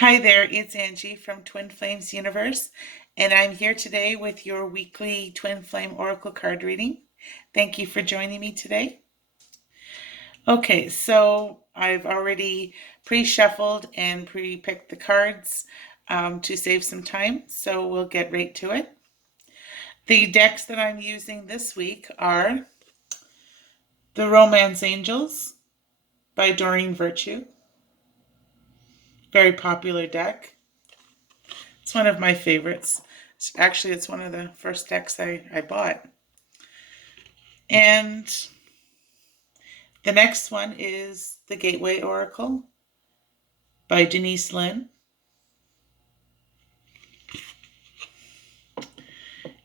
Hi there, it's Angie from Twin Flames Universe, and I'm here today with your weekly Twin Flame Oracle card reading. Thank you for joining me today. Okay, so I've already pre-shuffled and pre-picked the cards to save some time, so we'll get right to it. The decks that I'm using this week are the Romance Angels by Doreen Virtue. Very popular deck. It's one of my favorites. Actually, it's one of the first decks I bought. And the next one is the Gateway Oracle by Denise Lynn.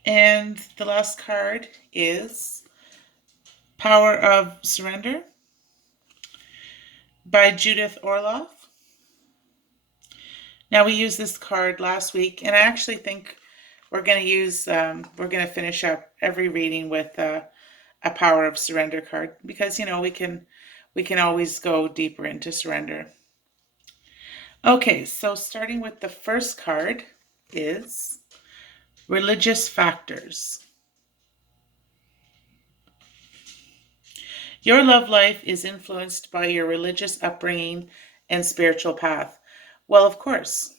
And the last card is Power of Surrender by Judith Orloff. Now, we used this card last week, and I actually think we're going to finish up every reading with a Power of Surrender card because, we can always go deeper into surrender. Okay, so starting with the first card is Religious Factors. Your love life is influenced by your religious upbringing and spiritual path. Well, of course.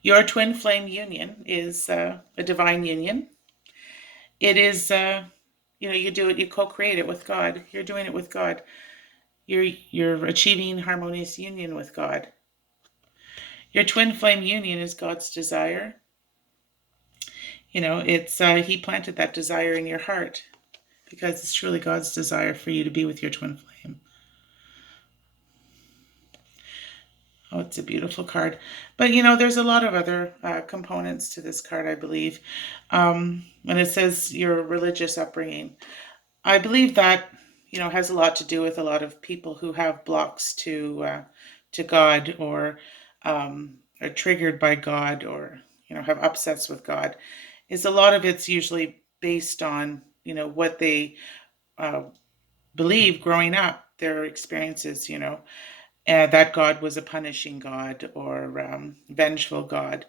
Your twin flame union is a divine union. It is, you do it, you co-create it with God. You're doing it with God. You're achieving harmonious union with God. Your twin flame union is God's desire. It's He planted that desire in your heart because it's truly God's desire for you to be with your twin flame. Oh, it's a beautiful card. But, there's a lot of other components to this card, I believe. When it says your religious upbringing, I believe that, has a lot to do with a lot of people who have blocks to God or are triggered by God or, have upsets with God. Is a lot of it's usually based on, what they believe growing up, their experiences, that God was a punishing God or vengeful God.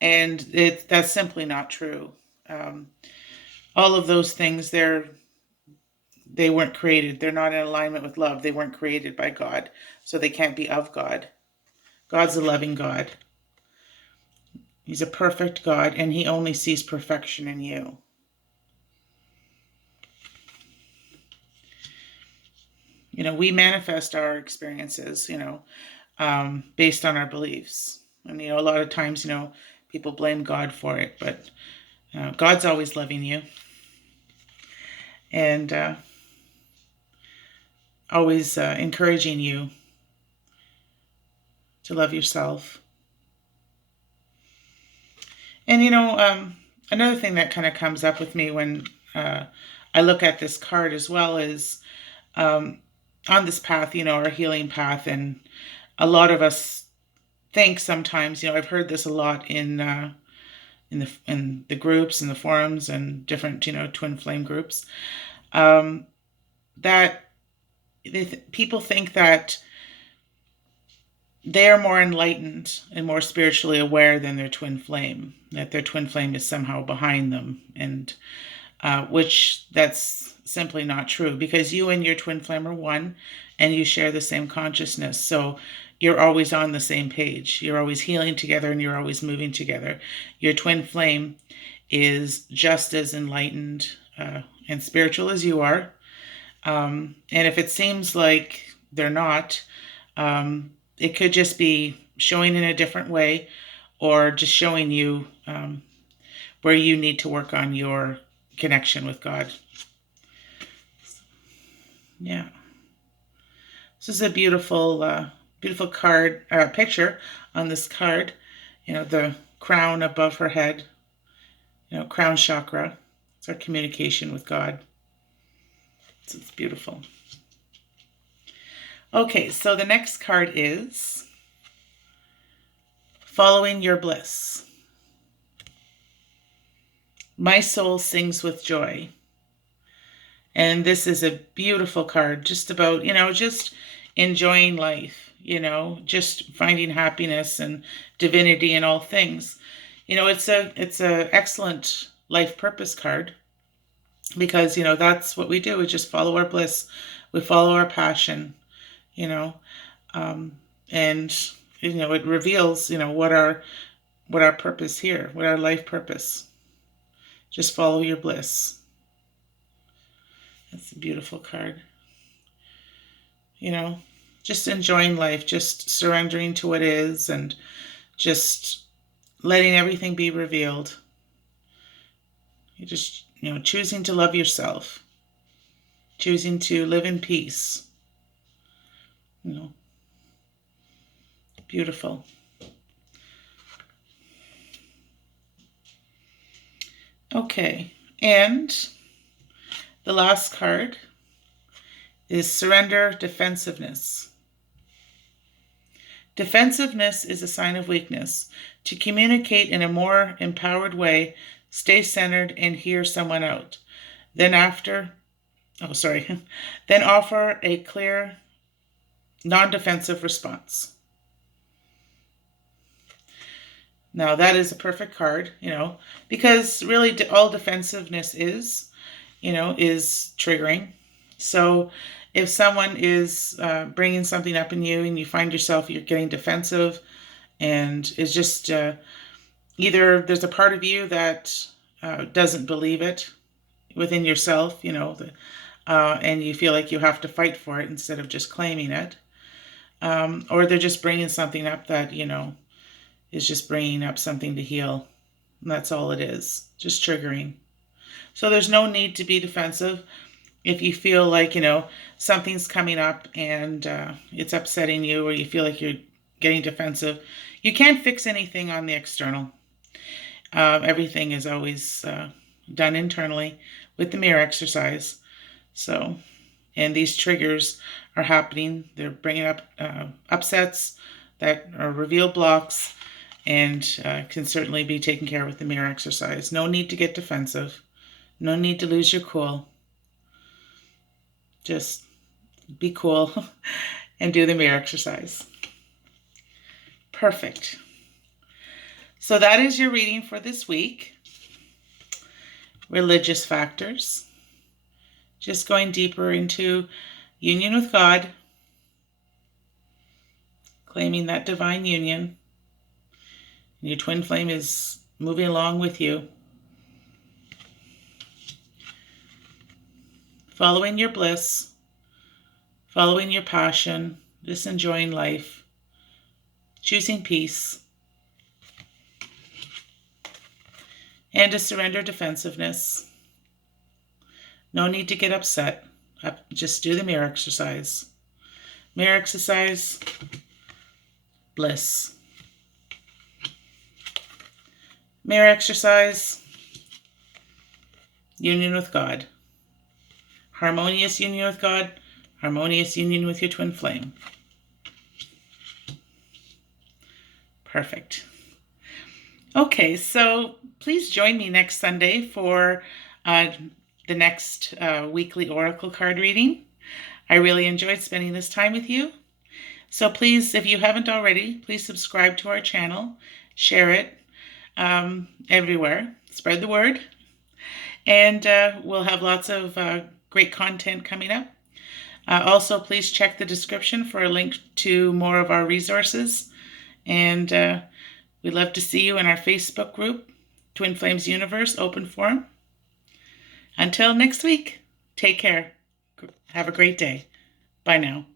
And that's simply not true. All of those things, they weren't created. They're not in alignment with love. They weren't created by God, so they can't be of God. God's a loving God. He's a perfect God, and He only sees perfection in you. We manifest our experiences, based on our beliefs. And, a lot of times, people blame God for it, but God's always loving you and always encouraging you to love yourself. And, another thing that kind of comes up with me when I look at this card as well is on this path, our healing path. And a lot of us think sometimes, I've heard this a lot in the groups and the forums and different, twin flame groups, that people think that they are more enlightened and more spiritually aware than their twin flame, that their twin flame is somehow behind them, and which that's simply not true, because you and your twin flame are one and you share the same consciousness. So you're always on the same page. You're always healing together and you're always moving together. Your twin flame is just as enlightened and spiritual as you are. And if it seems like they're not, it could just be showing in a different way or just showing you where you need to work on your connection with God. Yeah. This is a beautiful, beautiful card, picture on this card. The crown above her head, crown chakra. It's our communication with God. So it's beautiful. Okay, so the next card is Following Your Bliss. My soul sings with joy. And this is a beautiful card, just about, just enjoying life, just finding happiness and divinity in all things. It's a excellent life purpose card because, that's what we do. We just follow our bliss. We follow our passion, you know, um, and, it reveals, what our purpose here, what our life purpose. Just follow your bliss. That's a beautiful card. Just enjoying life, just surrendering to what is, and just letting everything be revealed. You just, choosing to love yourself, choosing to live in peace. Beautiful. Okay, and the last card is Surrender Defensiveness. Defensiveness is a sign of weakness. To communicate in a more empowered way, stay centered and hear someone out. Then then offer a clear, non-defensive response. Now that is a perfect card, because really all defensiveness is triggering. So if someone is bringing something up in you and you find yourself, you're getting defensive, and it's just either there's a part of you that doesn't believe it within yourself, and you feel like you have to fight for it instead of just claiming it, or they're just bringing something up that, is just bringing up something to heal. And that's all it is, just triggering. So there's no need to be defensive. If you feel like, something's coming up and it's upsetting you, or you feel like you're getting defensive, you can't fix anything on the external. Everything is always done internally with the mirror exercise. So, and these triggers are happening. They're bringing up upsets that are revealed blocks, and can certainly be taken care of with the mirror exercise. No need to get defensive. No need to lose your cool. Just be cool and do the mirror exercise. Perfect. So that is your reading for this week. Religious factors. Just going deeper into union with God. Claiming that divine union. And your twin flame is moving along with you. Following your bliss, following your passion, just enjoying life, choosing peace, and to surrender defensiveness. No need to get upset. Just do the mirror exercise. Mirror exercise, bliss. Mirror exercise, union with God. Harmonious union with God, harmonious union with your twin flame. Perfect. Okay, so please join me next Sunday for the next weekly oracle card reading. I really enjoyed spending this time with you. So please, if you haven't already, please subscribe to our channel, share it everywhere, spread the word, and we'll have lots of great content coming up. Also, please check the description for a link to more of our resources. And we'd love to see you in our Facebook group, Twin Flames Universe Open Forum. Until next week, take care. Have a great day. Bye now.